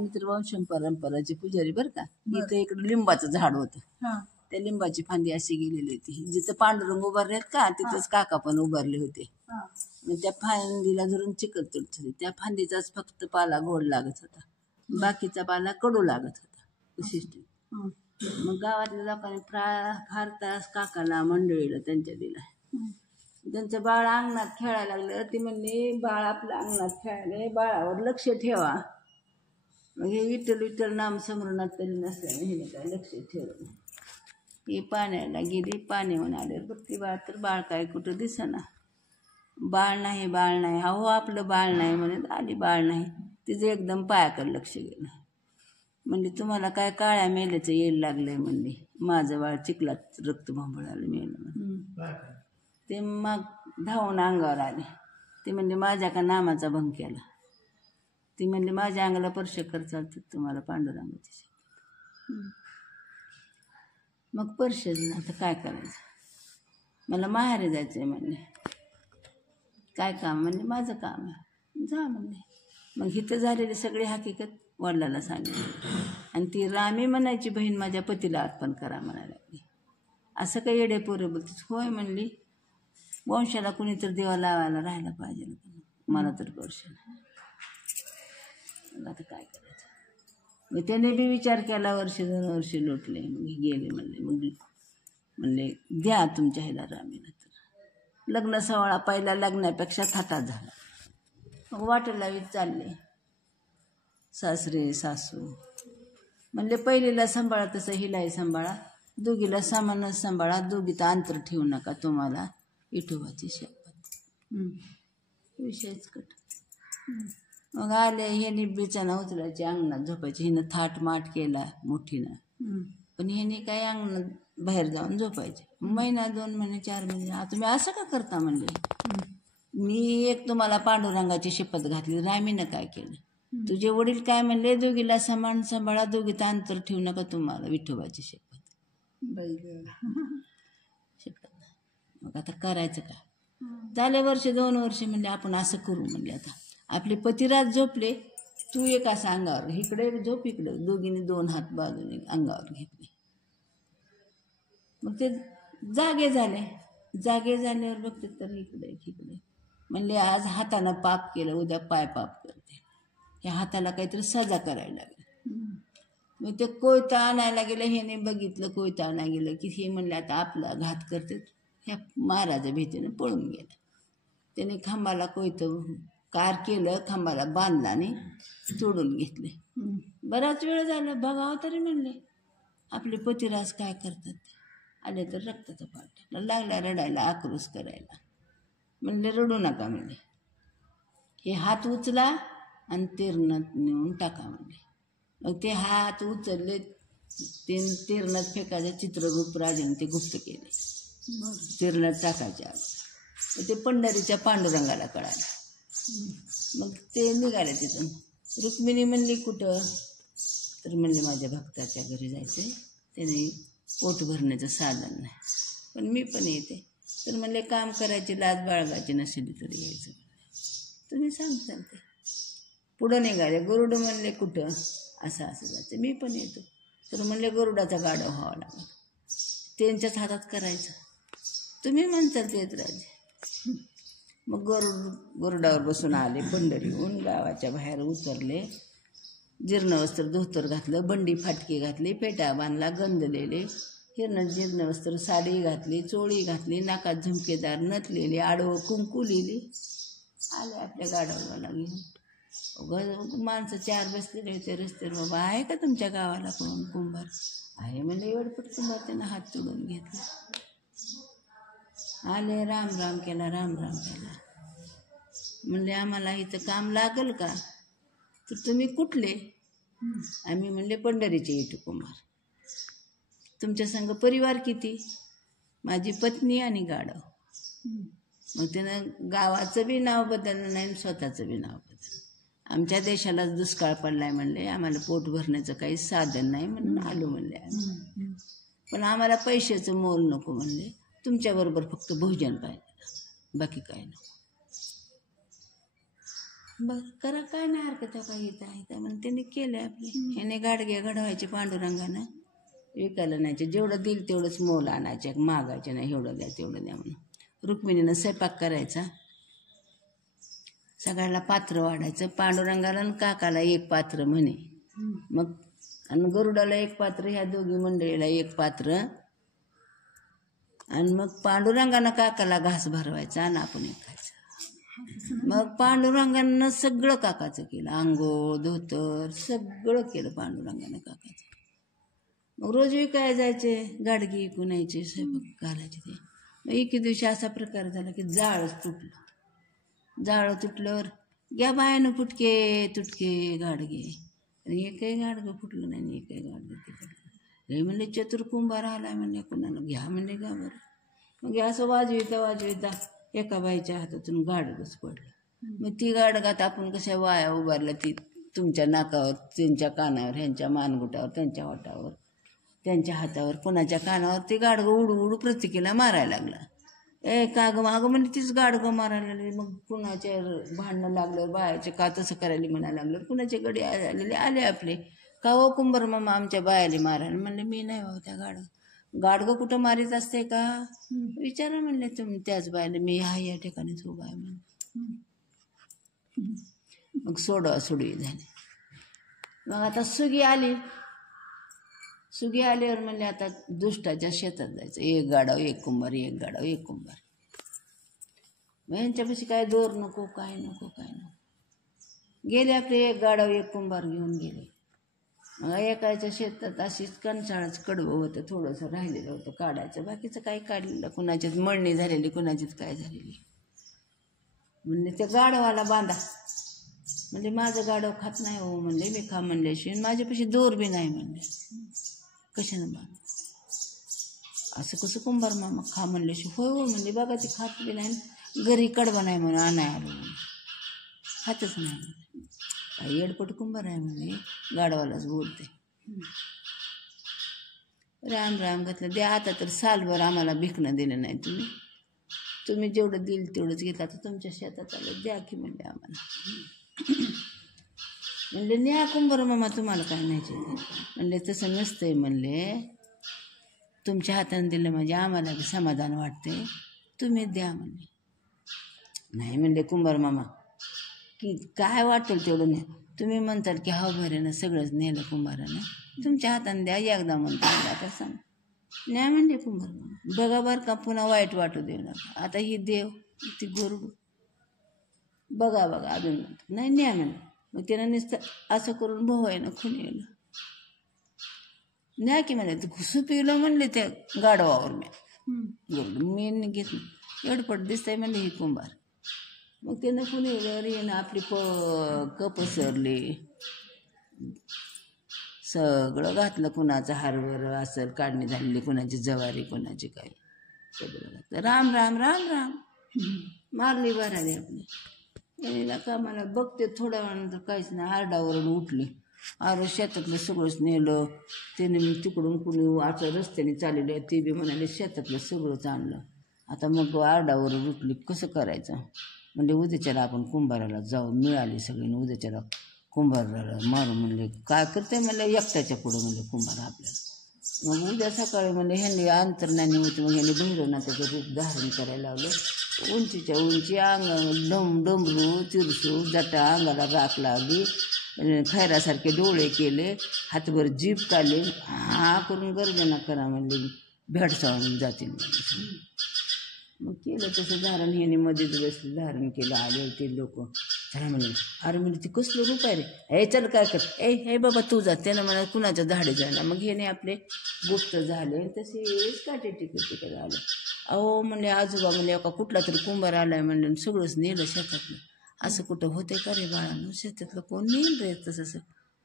आम्ही तर वंश परंपराचे पुजारी बरं का. इथं इकडं लिंबाचं झाड होतं, त्या लिंबाची फांदी अशी गेलेली होती. जिथं पांडुरंग उभारलेत का तिथंच काका पण उभारले होते. मग त्या फांदीला धरून चिकट तुटत होती. त्या फांदीचाच फक्त पाला गोड लागत होता, बाकीचा पाला कडू लागत होता विशिष्ट. मग गावातल्या लोकांनी फार त्रास काकाला मंडळीला त्यांच्या दिला. त्यांचं बाळ अंगणात खेळायला लागलं, ती म्हणली बाळ आपल्या अंगणात खेळायला, बाळावर लक्ष ठेवा. मग हे विठ्ठल विठ्ठल नाम स्मरणात तरी नसल्याने हिने काय लक्ष ठेवलं नाही. ही पाण्याला गेली, पाण्याहून आल्यावर बघती बाळ तर बाळ काय कुठं दिसेना. बाळ नाही बाळ नाही, अहो आपलं बाळ नाही म्हणत आली, बाळ नाही. तिचं एकदम पायाकडे लक्ष गेलं. म्हणली तुम्हाला काय काळ्या मेल्याचं येल लागलंय म्हणली, माझं बाळ चिखलात रक्त भांबळायला मेलं. ते मग धावून अंगावर आले. ती म्हणली माझ्या का नामाचा भंग केला. ती म्हणली माझ्या अंगाला स्पर्श कर चालतात तुम्हाला पांडुरंगाची शपथ. मग स्पर्शच ना, आता काय करायचं. मला माहेरी जायचंय म्हणले. काय काम म्हणले, माझं काम आहे, जा म्हणले. मग इथं झालेली सगळी हकीकत वडिलाला सांगितली. आणि ती रामी म्हणायची बहीण माझ्या पतीला अर्पण करा म्हणायला लागली. असं काही येडे पोरं बोलतीस. होय म्हणली, वंशाला कुणीतरी देवा लावायला राहायला पाहिजे, मला तर स्पर्श नाही. आता काय करायचं. मग त्याने बी विचार केला, वर्ष 2 वर्ष लोटले. मग गेले म्हणले द्या तुमच्या ह्याला रामीला. तर लग्न सोहळा पहिल्या लग्नापेक्षा थाटात झाला. मग वाटेला चालले सासरे सासू. म्हणले पहिलीला सांभाळा तसं हिलाही सांभाळा, दोघीला सामानच सांभाळा, दोघीचं अंतर ठेवू नका, तुम्हाला विठोबाची शपथ. विषयच कट. मग आले, ह्यानी बिचाना उचलायची, अंगणात झोपायची. हिनं थाट माट केला मोठीनं, पण ह्यानी काय अंगणात बाहेर जाऊन झोपायचे. 1 महिना 2 महिने 4 महिने तुम्ही असं का करता म्हणले. मी एक तुम्हाला पांडुरंगाची शपथ घातली, रामीनं काय केलं. तुझे वडील काय म्हणले, दोघीला समान सांभाळा, दोघीचं अंतर ठेवू नका, तुम्हाला विठोबाची शपथ. शपथ. मग आता करायचं का. झाले वर्ष 2 वर्ष. म्हणले आपण असं करू म्हणले, आता आपले पतिराज झोपले, तू एक असं अंगावर इकडे झोप, इकडे. दोघींनी 2 हात बाजूने अंगावर घेतले. मग ते जागे झाले. जागे झाल्यावर बघते तर इकडे इकडे. म्हणले आज हातानं पाप केलं, उद्या पाय पाप करते. ह्या हाताला काहीतरी सजा करायला लागली. मग ते कोयता आणायला गेलं. ह्याने बघितलं कोयता आणायला गेलं की हे म्हणले आता आपला घात करते. ह्या महाराजा भीतीनं पळून गेला. त्याने खांबाला कोयतं कार केलं, खांबाला बांधला आणि तोडून घेतले. बराच वेळ झाला, बघावं तरी म्हणले आपले पतिराज काय करतात. आले तर रक्ताचा पाठ लागला, रडायला, आक्रोश करायला. म्हणले रडू नका म्हणले, हे हात उचला आणि तीर्णात नेऊन टाका म्हणले. मग ते हात उचलले, ते तीर्णात फेकायचं. चित्रगुप्त राजाने ते गुप्त केले. तीर्णात टाकायच्या ते पंढरीच्या पांडुरंगाला कळालं. मग ते निघाले तिथून. रुक्मिणी म्हणली कुठं, तर म्हणले माझ्या भक्ताच्या घरी जायचं, त्याने पोट भरण्याचं साधन नाही, पण मी पण येते. तर म्हणले काम करायची लाज बाळगायची नसली तरी यायचं, तुम्ही सांगताल ते. पुढं निघाले. गरुड म्हणले कुठं, असं असं जायचं, मी पण येतो. तर म्हणले गरुडाचा गाडा व्हावा लागला, त्यांच्याच हातात करायचं, तुम्ही म्हणताल तेच राजे. मग गरुडावर बसून आले. पंढरीहून गावाच्या बाहेर उतरले. जीर्णवस्त्र धोतर घातलं, बंडी फाटकी घातली, पेटा बांधला, गंधलेले जीर्णवस्त्र साडी घातली, चोळी घातली, नाकात झुमकेदार नथलेली, आडवं कुंकू लिहिली. आले आपल्या गाडावर घेऊन. माणसं 4 बसलेले होते रस्त्यावर. बाबा आहे का तुमच्या गावाला कोण कुंभार. आहे म्हणजे एवढपट कुंभार. त्यांना हात तोडून घेतला. आले, राम राम केला, राम राम केला. म्हणले आम्हाला इथं काम लागल का, तर तुम्ही कुठले. आम्ही म्हणले पंढरीचे इटू कुंभार. तुमच्या संग परिवार किती, माझी पत्नी आणि गाढव. मग त्यानं गावाचं बी नाव बदललं नाही, स्वतःचं बी नाव बदललं. आमच्या देशाला दुष्काळ पडलाय म्हणले, आम्हाला पोट भरण्याचं काही साधन नाही म्हणून आलो म्हणले आम्ही. पण आम्हाला पैशाचं मोल नको म्हणले, तुमच्याबरोबर फक्त भोजन पाहिजे, बाकी काय नको. बरं करा, काय नाही हरकत आहे, काय येत आहे म्हणून त्यांनी केलं आपले. ह्याने गाडगे घडवायचे पांडुरंगानं, विकायला न्यायचे, जेवढं दिल तेवढंच मोल आणायचे, मागायचे नाही एवढं द्या तेवढं द्या म्हणून. रुक्मिणीनं स्वयंपाक करायचा, सगळ्याला पात्र वाढायचं, पांडुरंगाला आणि काकाला एक पात्र म्हणे, मग आणि गरुडाला एक पात्र, ह्या दोघी मंडळीला एक पात्र, आणि मग पांडुरंगानं काकाला घास भरवायचा आणि आपण एक खायचं. मग पांडुरंगानं सगळं काकाचं केलं, आंघोळ धोतर सगळं केलं पांडुरंगानं काकाचं. मग रोज विकायला जायचे, गाडगी विकून यायचे, स्वयंपाक घालायचे ते. मग एके दिवशी असा प्रकार झाला की जाळच तुटलं. जाळं तुटल्यावर घ्या बायानं फुटके तुटके गाडगे, आणि एकही गाडगं फुटलं नाही, एकही गाडगं ते फुटलं. हे म्हणले चतुर कुंभार आला म्हणले, कुणाला घ्या म्हणले का बरं. मग असं वाजविता एका बाईच्या हातातून गाडगंच पडलं. मग ती गाडगात आपण कशा वाया उभारल्या, ती तुमच्या नाकावर, त्यांच्या कानावर, ह्यांच्या मानगुटावर, त्यांच्या वाटावर, त्यांच्या हातावर, कुणाच्या कानावर ते गाडगं उडू उडू प्रत्येकीला मारायला लागला. का गं मागं म्हणजे तीच गाडगं मारायला लागली. मग कुणाच्या भांडणं लागल्यावर बायाचे का तसं करायला म्हणायला लागल्यावर कुणाचे गडी आलेले आले आपले, का हो कुंभार मामा आमच्या बायाला मारायला. म्हणले मी नाही बाबा, त्या गाडगं कुठं मारीत असते का विचारा म्हणले तुम्ही त्याच बायाला, मी या ठिकाणीच उभा आहे म्हणले. मग सोडवी झाली. मग आता सुगी आल्यावर म्हणले आता दुष्टाच्या शेतात जायचं, एक गाडाव एक कुंभार, एक गाडाव एक कुंभार. मग यांच्यापाशी काय दोर नको, काय नको. गेले आपले, एक गाडाव एक कुंभार घेऊन गेले. मग एकाच्या शेतात अशीच कंचाळच कडवं होतं, थोडंसं राहिलेलं होतं काढायचं, बाकीचं काही काढलेलं, कुणाचीच मळणी झालेली, कुणाचीच काय झालेली. म्हणले त्या गाढवाला बांधा. म्हणजे माझं गाढव खात नाही हो म्हणले, मी खा म्हणल्याशिवाय माझ्यापाशी दोर बी नाही म्हणले, कशानं बांध. असं कसं कुंभार मामा खा म्हणल्याशिवाय. होय हो म्हणले, बघा ती खात बी नाही, घरी कडवा नाही म्हणून आणाय आलो म्हणून, खातच नाही म्हणले. काही येडपट कुंभार आहे म्हणले, गाढवालाच बोलते. राम राम घातलं, द्या आता तर सालभर आम्हाला भिकणं दिलं नाही तुम्ही जेवढं दिल तेवढंच घेतलं, तर तुमच्या शेतात आलं द्या की म्हणले आम्हाला. म्हणले न्या कुंभार मामा तुम्हाला काय न्यायचे. म्हणले तसं नसतंय म्हणले, तुमच्या हाताने दिलं म्हणजे आम्हाला बी समाधान वाटते, तुम्ही द्या म्हणले. नाही म्हणले कुंभार मामा, की काय वाटेल तेवढं नाही, तुम्ही म्हणताल की हा बऱ्यानं सगळंच नेलं कुंभारानं, तुमच्या हाताने द्या एकदा म्हणतो, आता सांग. नाही म्हणले कुंभार मामा, बघा बरं का पुन्हा वाईट वाटू देऊ नका, आता ही देव ती गरुड बघा अजून म्हणतो. नाही न्या म्हणले. मग त्यानं नुसतं असं करून भोवायनं खून येलं. न्या की म्हणले, घुसू पिलं म्हणले त्या गाढवावर मी घेतलं, एवढपट दिसतंय म्हणले ही कुंभार. मग त्यानं खून येलं, येणं आपली कपसरली, सगळं घातलं, कुणाचं हारवर असं काढणी झालेली, कुणाची जवारी, कुणाची काही सगळं घातलं. राम राम राम राम मारली भराली आपली. यायला का मला बघते थोड्या वेळानंतर काहीच नाही, आरडावरून उठली, अरे शेतातलं सगळंच नेलं त्याने. मी तिकडून कुणी असं रस्त्याने चाललेले ते बी म्हणाले शेतातलं सगळंच आणलं. आता मग आरडावरून उठली, कसं करायचं म्हणजे उद्याच्याला आपण कुंभाराला जाऊ, मिळाली सगळी, उद्याच्याला कुंभाराला मारू म्हणले. काय करते म्हणले एकट्याच्या पुढं म्हणले कुंभार आपल्याला. मग उद्या सकाळी म्हणले ह्यांनी अंतर्ज्ञानी होते, मग ह्यांनी भैरवनाथाचं रूप धारण करायला लावलं. उंचीच्या उंची, डोंबरू चिरसू जटा, अंगाला राख लागली, खैरासारखे डोळे केले, हातभर जीभ काढले, हा करून गर्जना करा म्हणले भेडसावून जातील. मग केलं तसं धारण, ह्याने मध्येच बसलं धारण केलं. आले ते लोक चला म्हणले, अरे म्हणजे ती कसलं रूप आहे रे, हे चल काय कर, हे बाबा तू जा. त्यानं म्हणा कुणाच्या झाडे जायला. मग ह्याने आपले गुप्त झाले, तसेच काटे टिकट झालं. अहो म्हणले आजोबा म्हणले का कुठला तरी कुंभार आलाय म्हणले, सगळंच नेलं शेतातलं. असं कुठं होते का रे बाळानं, शेतातलं कोण नेल रे तसं.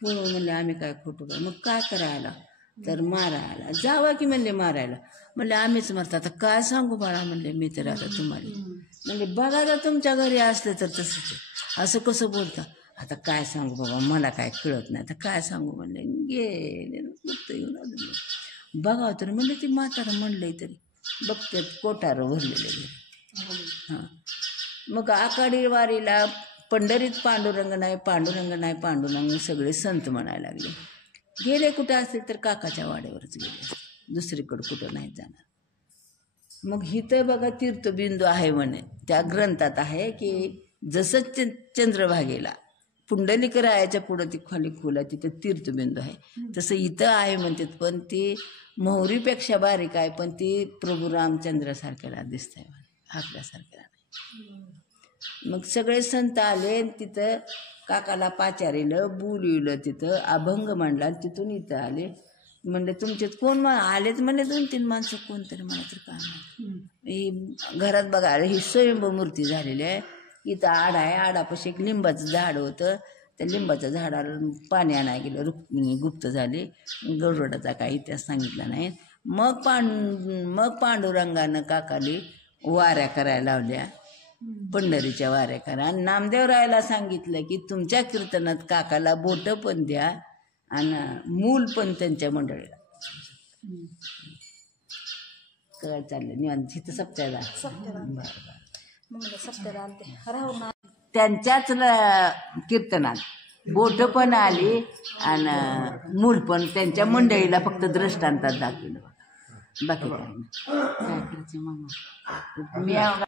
हो म्हणले आम्ही काय खोटं काय. मग काय करायला तर मारायला जावा की म्हणले, मारायला म्हणले आम्हीच मारतो. आता काय सांगू बाळा म्हणले मी तर आता तुम्हाला. म्हणले बघा जर तुमच्या घरी असलं तर तसंच, असं कसं बोलता. आता काय सांगू बाबा, मला काय कळत नाही, आता काय सांगू म्हणले. गेले बघतं येऊन अजून बघावं तर म्हणले ती म्हातारं म्हणलंय तरी बघते कोटारं भरलेले. हां मग आकाडी वारीला पंढरीत पांडुरंग नाही, पांडुरंग नाही, पांडुरंग सगळे संत म्हणायला लागले. गेले कुठं असतील तर काकाच्या वाड्यावरच गेले, दुसरीकडं कुठं नाही जाणार. मग हिथं बघा तीर्थबिंदू आहे म्हणे, त्या ग्रंथात आहे की जसं चंद्रभागेला पुंडलिकरायाच्या पुढं ती खाली खोला तिथं तीर्थबिंदू आहे, तसं इथं आहे म्हणतात. पण ती मोहरीपेक्षा बारीक आहे, पण ती प्रभू रामचंद्रासारख्याला दिसत आहे म्हणे, आपल्यासारख्याला नाही. मग सगळे संत आले, तिथं काकाला पाचारीलं बोलविलं, तिथं अभंग मांडला, तिथून इथं आले. म्हणले तुमच्यात कोण आलेत म्हणले 2-3 माणसं, कोणतरी मला तर काय नाही. घरात बघा ही स्वयंभू मूर्ती झालेली आहे. इथं आड आहे, आडापाशी एक लिंबाचं झाड होतं, त्या लिंबाच्या झाडाला पाणी आणायला गेलं, रुक्मिणी गुप्त झाली. गरुडाचा काही इतिहास सांगितला नाही. मग पांडुरंगानं काकाली वाऱ्या करायला लावल्या, पंढरीच्या वाऱ्या करा. आणि नामदेवरायाला सांगितलं की तुमच्या कीर्तनात काकाला बोटं पण द्या आणि मूल पण त्यांच्या मंडळीला. काय चाललं निवांत तिथं सप्त्याला त्यांच्याच कीर्तनात बोट पण आली आणि मूल पण त्यांच्या मंडळीला फक्त दृष्टांतात दाखवलं. बाकी काय करायचं मामा.